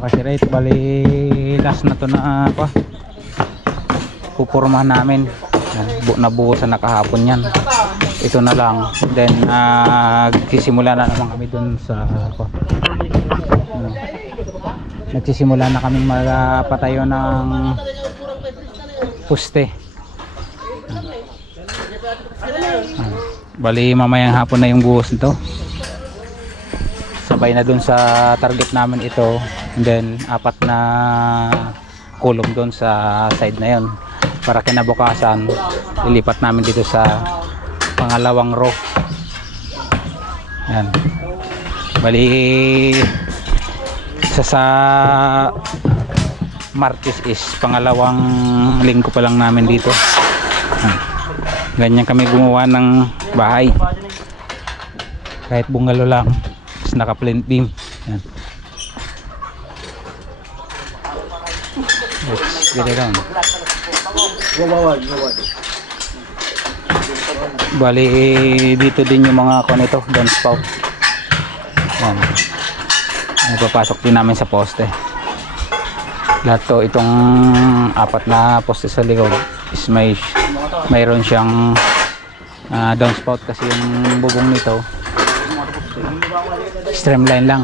mga kasirate bali last na to na pa pupurmahan namin. Bu nabuhusan na kahapon yan. Ito na lang. Then nagsisimula na naman kami dun sa apa, ano, nagsisimula na kaming magpatayo ng puste. Ah, bali mamayang hapon na yung buhos nito. Sabay na dun sa target namin ito and then apat na kulong dun sa side na yon para kinabukasan lilipat namin dito sa pangalawang row. Yan bali sa sa Martes is pangalawang linggo pa lang namin dito. Yan. ganyan kami gumawa ng bahay. Kahit bungalo lang naka flint beam yan let's get it on bali dito din yung mga kuno ito downspout yan ay papasok din namin sa poste. Lahat to itong apat na poste sa likod is may mayroon siyang ah, downspout kasi yung bubong nito. Streamline lang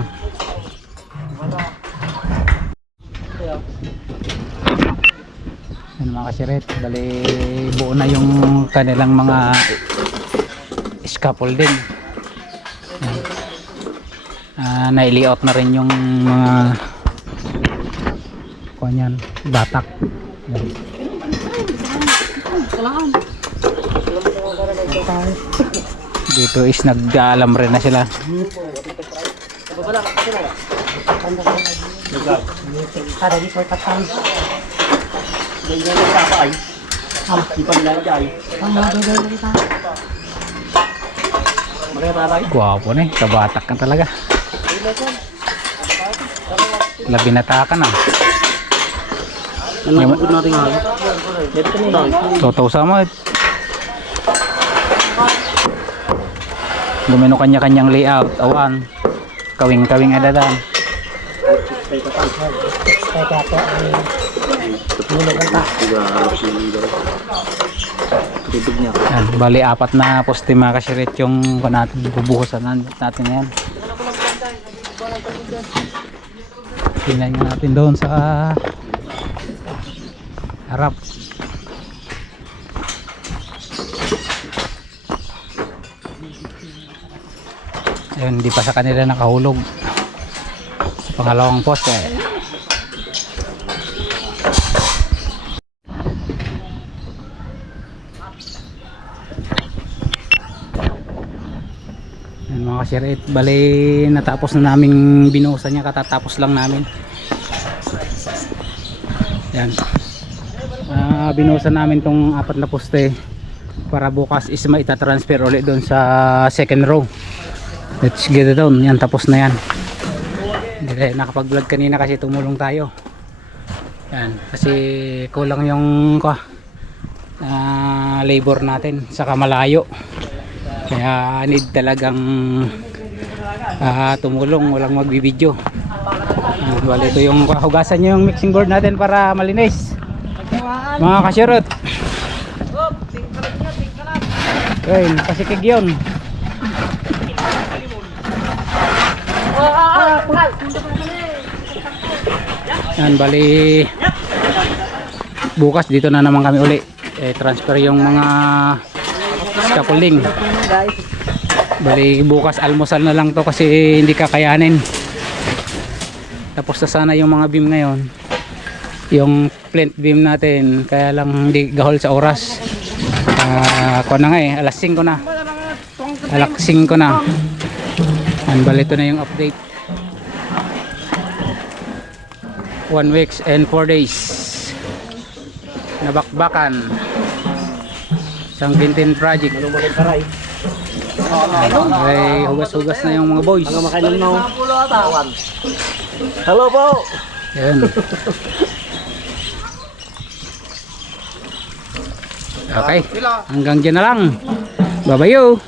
yan mga kasiret bali buo na yung kanilang mga scaffolding. Yan. Ah, naili-out na rin yung mga kanyan batak. Dito is nag-aalam rin na sila. Para di for tatang. Ganyan ang kapay. Di pa nila dyan. Ang mga dodo kita. Mga tatay. Gwapo na eh, kabatak ka talaga. Labi na taka na. Ano ang good natin nga? Ka nila. Totaw sama. eh. Gumino kanya-kanyang layout. Awan. Kawing-kawing adadan. Kaya ay ang ta. Tubig niya. Yan, bali apat na poste mga kasirit yung natin bubuhusan natin yan. Tingnan nyo natin doon sa harap. Ayun, hindi pa sa kanila nakahulog. Sa pangalawang poste. Yan mga kasirit, bali natapos na naming binuhusan niya, katatapos lang namin. Yan. Ah, binuhusan namin tong apat na poste para bukas is maitatransfer ulit doon sa second row. Let's get it on. Yan, tapos na yan. Hindi, nakapag-vlog kanina kasi tumulong tayo. Yan, kasi kulang yung ah, labor natin sa kamalayo kaya need talagang ah, tumulong walang magbibideo uh, wala ito yung hugasan nyo yung mixing board natin para malinis. Mga kasyurot. Okay pasikig yun. Yan bali bukas dito na naman kami uli. Eh, transfer yung mga scaffolding. Bali bukas almusal na lang to kasi hindi kakayanin. Tapos na sana yung mga beam ngayon. Yung flint beam natin kaya lang hindi gahol sa oras. Uh, ko na nga eh alas 5 na. Alas 5 na. And bali ito na yung update. One weeks and 4 days. Nabakbakan isang Quintin project ay hugas-hugas na yung mga boys no? Hello po! Yan. Okay. Hanggang dyan na lang. Babayo.